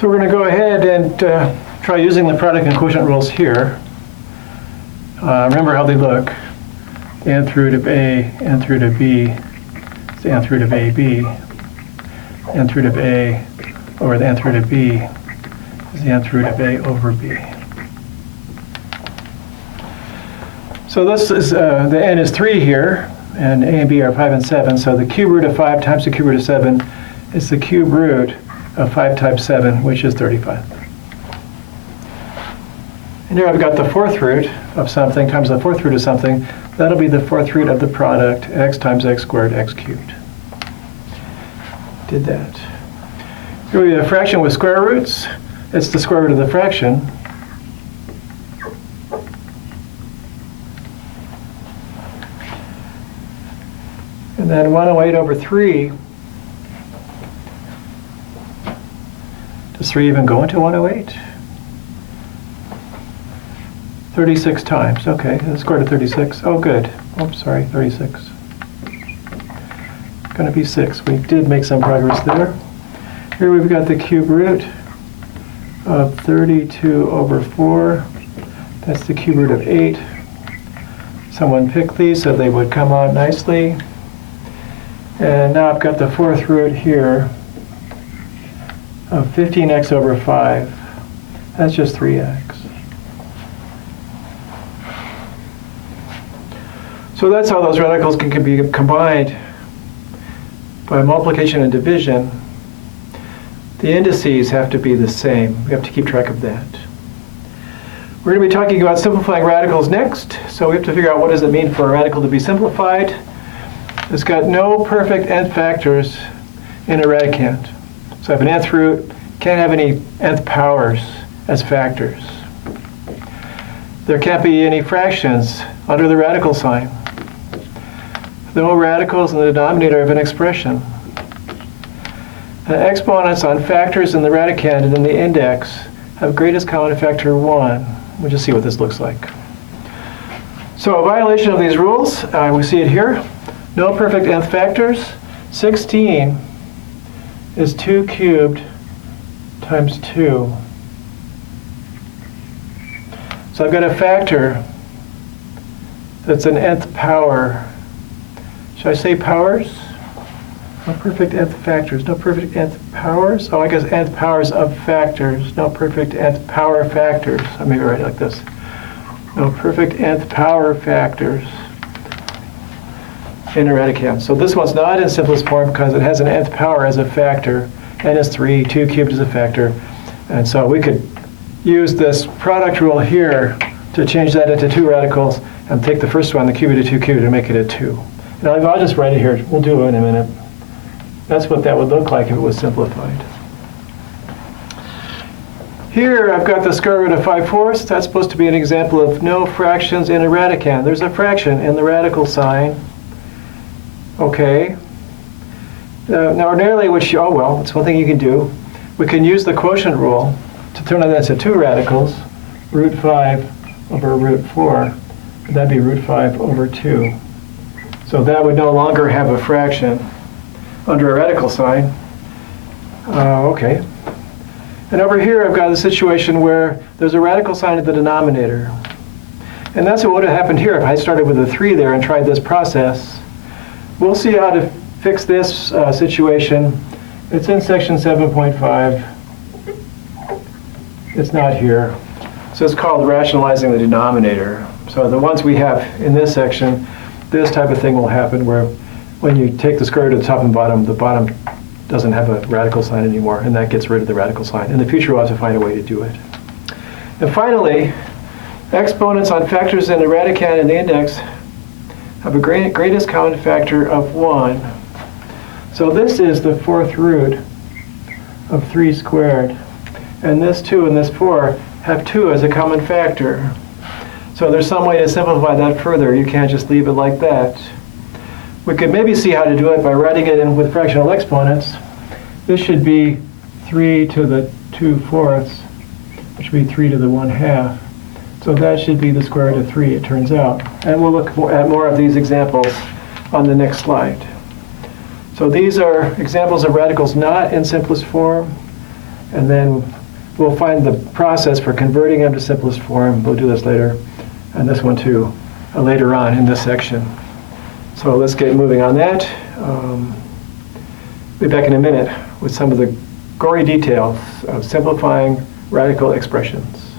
So we're going to go ahead and try using the product and quotient rules here. Remember how they look. The nth root of A, nth root of B, is the nth root of AB. Nth root of A over the nth root of B is the nth root of A over B. So this is, the n is 3 here, and A and B are 5 and 7, so the cube root of 5 times the cube root of 7 is the cube root of 5 times 7, which is 35. And here I've got the fourth root of something times the fourth root of something. That'll be the fourth root of the product, x times x squared, x cubed. Did that. Here we have a fraction with square roots. It's the square root of the fraction. And then 108 over 3. Does 3 even go into 108? 36 times. Okay, the square root of 36. Oh, good. Oh, sorry, 36. Going to be 6. We did make some progress there. Here we've got the cube root of 32 over 4. That's the cube root of 8. Someone picked these so they would come out nicely. And now I've got the fourth root here of 15x over 5. That's just 3x. So that's how those radicals can be combined by multiplication and division. The indices have to be the same. We have to keep track of that. We're going to be talking about simplifying radicals next. So we have to figure out what does it mean for a radical to be simplified. It's got no perfect nth factors in a radicand. So I have an nth root, can't have any nth powers as factors. There can't be any fractions under the radical sign. No radicals in the denominator of an expression. The exponents on factors in the radicand and in the index have greatest common factor 1. We'll just see what this looks like. So a violation of these rules, we see it here. No perfect nth factors. 16 is 2 cubed times 2. So I've got a factor that's an nth power. Should I say powers? No perfect nth factors. No perfect nth powers? Oh, I guess nth powers of factors. No perfect nth power factors. Let me write it like this. No perfect nth power factors in a radicand. So this one's not in simplest form because it has an nth power as a factor. N is 3, 2 cubed is a factor. And so we could use this product rule here to change that into 2 radicals and take the first one, the cube root of 2 cubed, and make it a 2. Now I'll just write it here. We'll do it in a minute. That's what that would look like if it was simplified. Here I've got the square root of 5/4. That's supposed to be an example of no fractions in a radicand. There's a fraction in the radical sign. Okay. Now ordinarily, oh well, it's one thing you can do. We can use the quotient rule to turn that into 2 radicals. Root 5 over root 4. That'd be root 5 over 2. So that would no longer have a fraction under a radical sign. Okay. And over here I've got a situation where there's a radical sign at the denominator. And that's what would have happened here if I started with a 3 there and tried this process. We'll see how to fix this situation. It's in section 7.5. It's not here. So it's called rationalizing the denominator. So the ones we have in this section, this type of thing will happen where when you take the square root of the top and the bottom doesn't have a radical sign anymore, and that gets rid of the radical sign. In the future, we'll have to find a way to do it. And finally, exponents on factors in the radicand and the index have a greatest common factor of 1. So this is the fourth root of 3 squared. And this 2 and this 4 have 2 as a common factor. So there's some way to simplify that further. You can't just leave it like that. We could maybe see how to do it by writing it in with fractional exponents. This should be 3 to the 2/4, which would be 3 to the 1/2. So that should be the square root of 3, it turns out. And we'll look at more of these examples on the next slide. So these are examples of radicals not in simplest form. And then we'll find the process for converting them to simplest form. We'll do this later, and this one too, later on in this section. So let's get moving on that. Be back in a minute with some of the gory details of simplifying radical expressions.